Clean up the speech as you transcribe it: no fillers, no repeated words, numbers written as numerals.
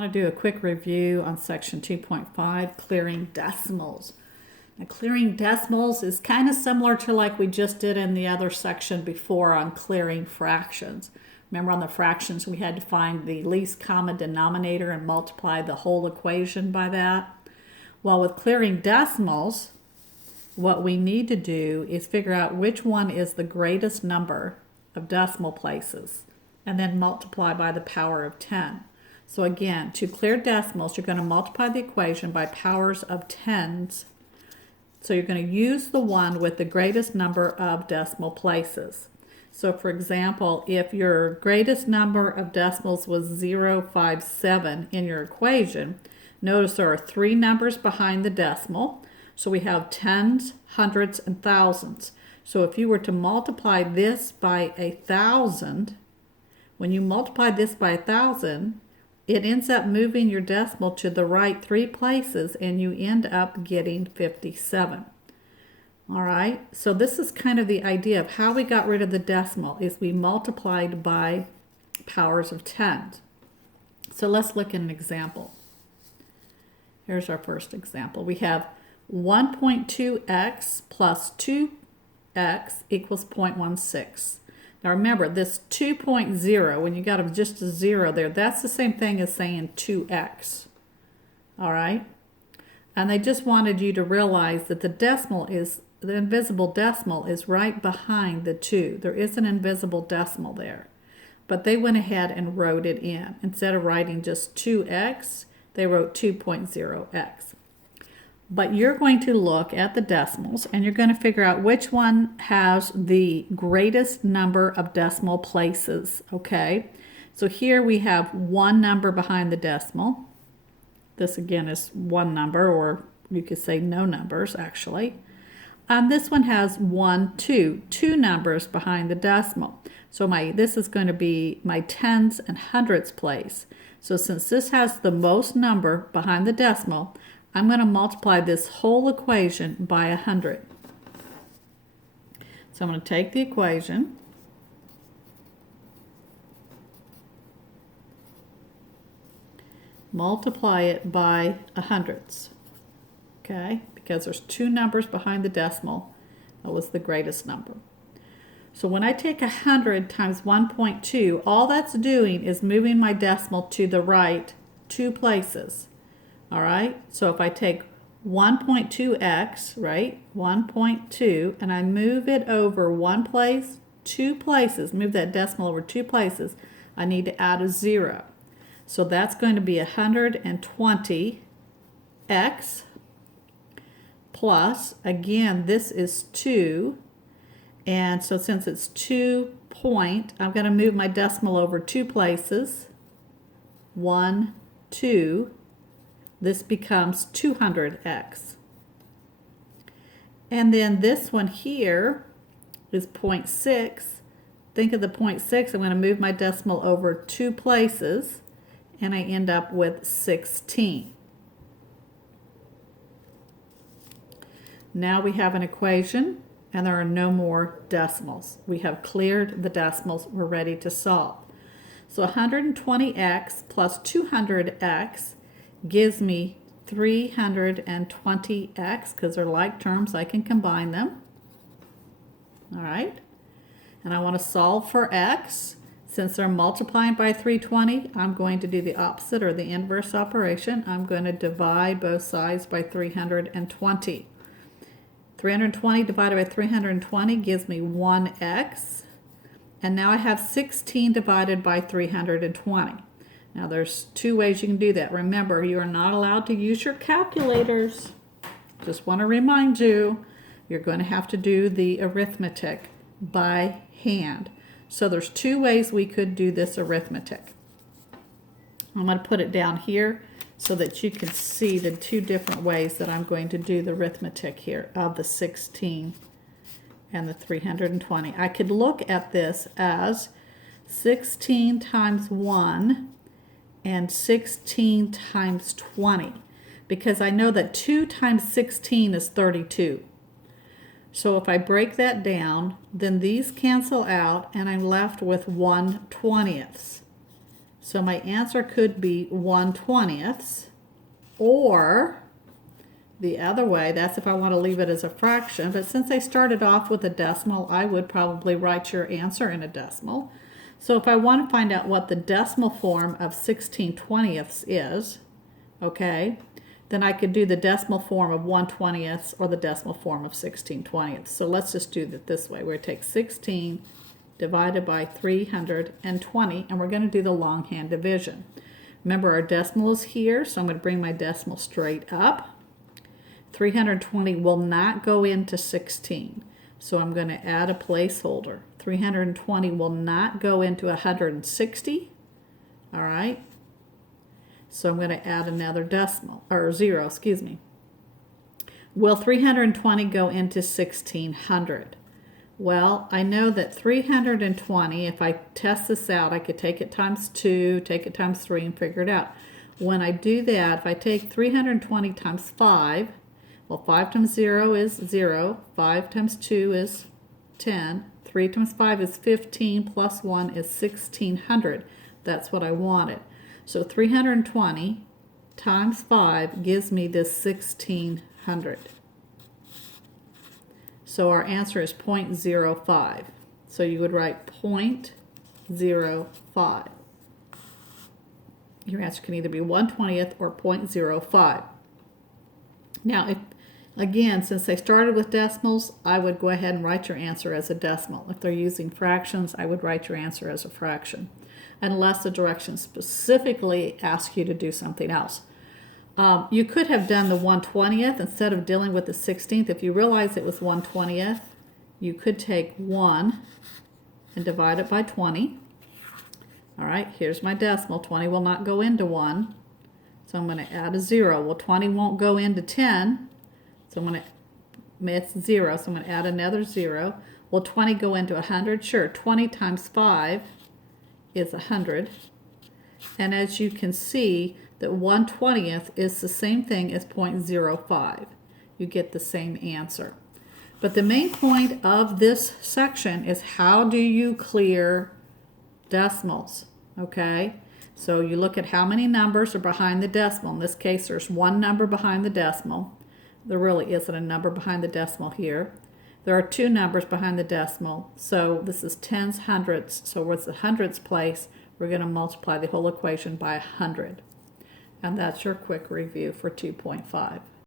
want to do a quick review on section 2.5, clearing decimals. Now, clearing decimals is kind of similar to like we just did in the other section before on clearing fractions. Remember on the fractions we had to find the least common denominator and multiply the whole equation by that. Well, with clearing decimals, what we need to do is figure out which one is the greatest number of decimal places and then multiply by the power of 10. So again, to clear decimals, you're going to multiply the equation by powers of tens. So you're going to use the one with the greatest number of decimal places. So for example, if your greatest number of decimals was 0.57 in your equation, notice there are three numbers behind the decimal. So we have tens, hundreds, and thousands. So if you were to multiply this by 1,000, when you multiply this by 1,000, it ends up moving your decimal to the right three places and you end up getting 57. All right, so this is kind of the idea of how we got rid of the decimal is we multiplied by powers of 10. So let's look at an example. Here's our first example. We have 1.2x plus 2x equals 0.16. Now remember, this 2.0, when you got just a zero there, that's the same thing as saying 2x. All right? And they just wanted you to realize that the invisible decimal is right behind the 2. There is an invisible decimal there. But they went ahead and wrote it in. Instead of writing just 2x, they wrote 2.0x. But you're going to look at the decimals and you're going to figure out which one has the greatest number of decimal places, okay? So here we have one number behind the decimal. This again is one number, or you could say no numbers actually. This one has 1, 2, two numbers behind the decimal. So this is going to be my tens and hundreds place. So since this has the most number behind the decimal, I'm going to multiply this whole equation by 100. So I'm going to take the equation, multiply it by hundreds, okay? Because there's two numbers behind the decimal. That was the greatest number. So when I take 100 times 1.2, all that's doing is moving my decimal to the right two places. All right, so if I take 1.2x, right, 1.2, and I move it over one place, two places, move that decimal over two places, I need to add a 0. So that's going to be 120x plus, again, this is 2, and so since it's 2 point, I'm going to move my decimal over two places, 1, 2, this becomes 200x. And then this one here is 0.6. Think of the 0.6. I'm going to move my decimal over two places, and I end up with 16. Now we have an equation, and there are no more decimals. We have cleared the decimals. We're ready to solve. So 120x plus 200x gives me 320x, because they're like terms, I can combine them. All right, and I want to solve for x. Since they're multiplying by 320, I'm going to do the opposite, or the inverse operation. I'm going to divide both sides by 320. 320 divided by 320 gives me 1x, and now I have 16 divided by 320. Now there's two ways you can do that. Remember, you are not allowed to use your calculators. Just want to remind you, you're going to have to do the arithmetic by hand. So there's two ways we could do this arithmetic. I'm going to put it down here so that you can see the two different ways that I'm going to do the arithmetic here of the 16 and the 320. I could look at this as 16 times 1 and 16 times 20, because I know that 2 times 16 is 32. So if I break that down, then these cancel out and I'm left with 1/20. So my answer could be 1/20, or the other way, that's if I want to leave it as a fraction. But since I started off with a decimal, I would probably write your answer in a decimal. So if I want to find out what the decimal form of 16/20 is, okay, then I could do the decimal form of 1/20 or the decimal form of 16/20. So let's just do it this way. We're going to take 16 divided by 320, and we're going to do the longhand division. Remember, our decimal is here, so I'm going to bring my decimal straight up. 320 will not go into 16, so I'm going to add a placeholder. 320 will not go into 160, all right? So I'm going to add another decimal, or 0, excuse me. Will 320 go into 1600? Well, I know that 320, if I test this out, I could take it times 2, take it times 3, and figure it out. When I do that, if I take 320 times 5, well, 5 times 0 is 0, 5 times 2 is 10, 3 times 5 is 15, plus 1 is 1600. That's what I wanted. So 320 times 5 gives me this 1600. So our answer is 0.05. So you would write 0.05. Your answer can either be 1/20 or 0.05. Now, if again, since they started with decimals, I would go ahead and write your answer as a decimal. If they're using fractions, I would write your answer as a fraction, unless the directions specifically ask you to do something else. You could have done the 1/20 instead of dealing with the 16th. If you realize it was 1/20, you could take 1 and divide it by 20. All right, here's my decimal. 20 will not go into 1, so I'm going to add a 0. Well, 20 won't go into 10, so I'm going to, it's 0, so I'm going to add another 0. Will 20 go into 100? Sure, 20 times 5 is 100. And as you can see, that 1/20 is the same thing as 0.05. You get the same answer. But the main point of this section is, how do you clear decimals? Okay, so you look at how many numbers are behind the decimal. In this case, there's one number behind the decimal. There really isn't a number behind the decimal here. There are two numbers behind the decimal. So this is tens, hundreds. So what's the hundreds place? We're going to multiply the whole equation by 100. And that's your quick review for 2.5.